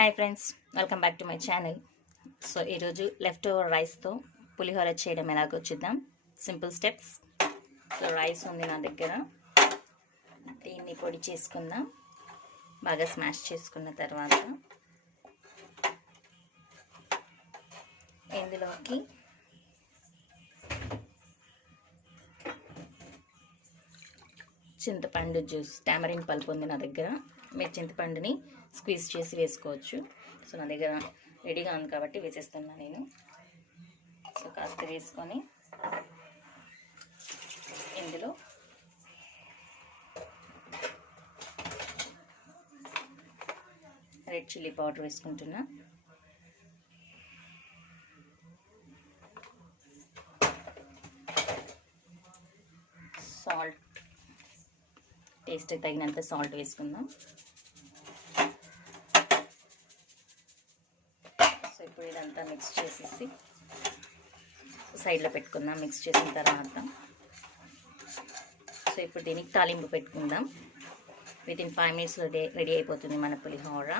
Hi friends, welcome back to my channel. So ఈరోజు left over రైస్తో పులిహోర చేయడం ఎలాగో చూద్దాం. Simple steps. సో రైస్ ఉంది నా దగ్గర, దీన్ని పొడి చేసుకుందాం. బాగా స్మాష్ చేసుకున్న తర్వాత ఇందులోకి చింతపండు జ్యూస్, టామరిన్ పల్పు ఉంది నా దగ్గర. మీరు చింతపండుని స్క్వీజ్ చేసి వేసుకోవచ్చు. సో నా దగ్గర రెడీగా ఉంది కాబట్టి వేసేస్తున్నా నేను. సో కాస్త వేసుకొని ఇందులో రెడ్ చిల్లీ పౌడర్ వేసుకుంటున్నా. సాల్ట్, టేస్ట్ తగినంత సాల్ట్ వేసుకుందాం. సో ఇప్పుడు ఇదంతా మిక్స్ చేసేసి సైడ్లో పెట్టుకుందాం. మిక్స్ చేసిన తర్వాత సో ఇప్పుడు దీనికి తాలింపు పెట్టుకుందాం. వితిన్ 5 minutesలో రెడీ అయిపోతుంది మన పులిహోర.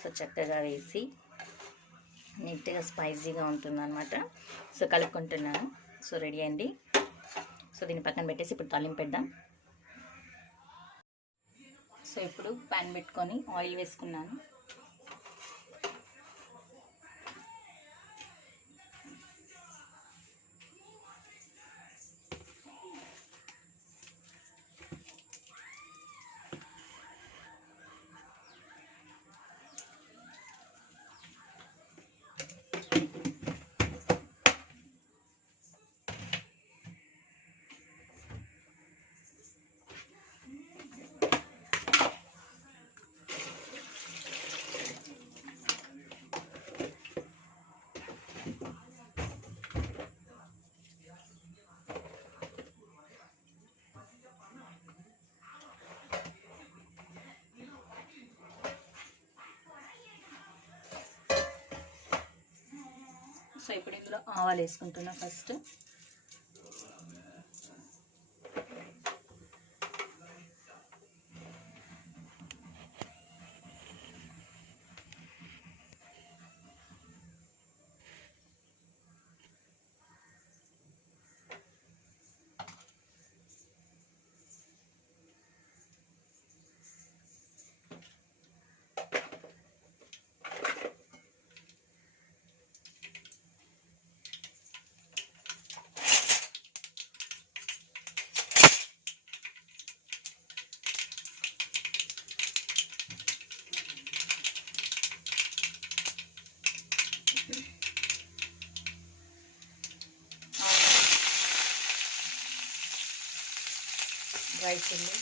సో చక్కగా వేసి నీట్గా స్పైసీగా ఉంటుంది అన్నమాట. సో కలుపుకుంటున్నాను. సో రెడీ అండి. సో దీన్ని పక్కన పెట్టేసి ఇప్పుడు తాలింపు పెడదాం. సో ఇప్పుడు ప్యాన్ పెట్టుకొని ఆయిల్ వేసుకున్నాను. సో ఇప్పుడు ఇందులో ఆవాలు వేసుకుంటున్నా first. Dry chilli,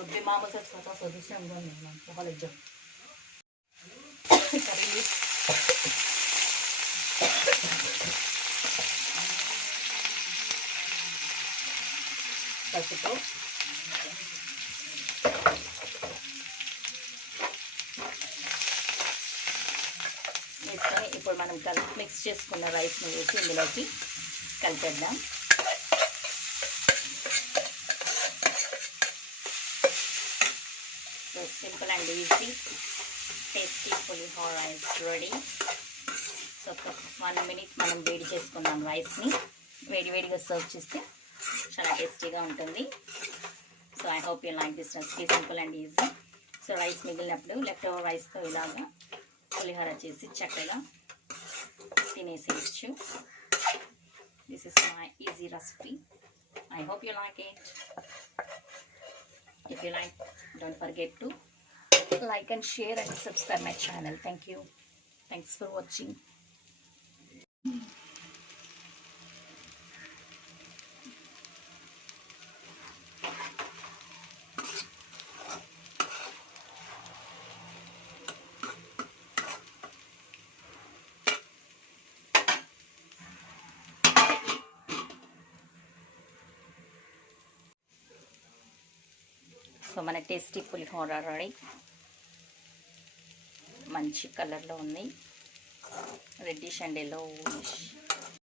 Lebih mau saya satu solusi yang gue nih, pokoknya jauh. Kari pasuko. Ini ఇప్పుడు మనం మిక్స్ చేసుకున్న రైస్ ని వేసి ఇందులోకి కలిపేద్దాం. So simple and easy, tasty pulihora is ready. So for 1 minute మనం వేడి చేసుకుందాం రైస్ ని. వేడివేడిగా సర్వ్ చేస్తే చాలా టేస్టీగా ఉంటుంది. So I hope you like this recipe, simple and easy. So rice మిగిలినప్పుడు లెఫ్ట్ ఓవర్ రైస్తో ఇలాగా పులిహోర చేసి చక్కగా తినేసేయచ్చు. This is my easy recipe. I hope you like it. If you like, don't forget to like and share and subscribe my channel. Thank you. Thanks for watching. So మన టేస్టీ పులిహోర రెడీ. మంచి కలర్లో ఉంది, reddish and yellowish.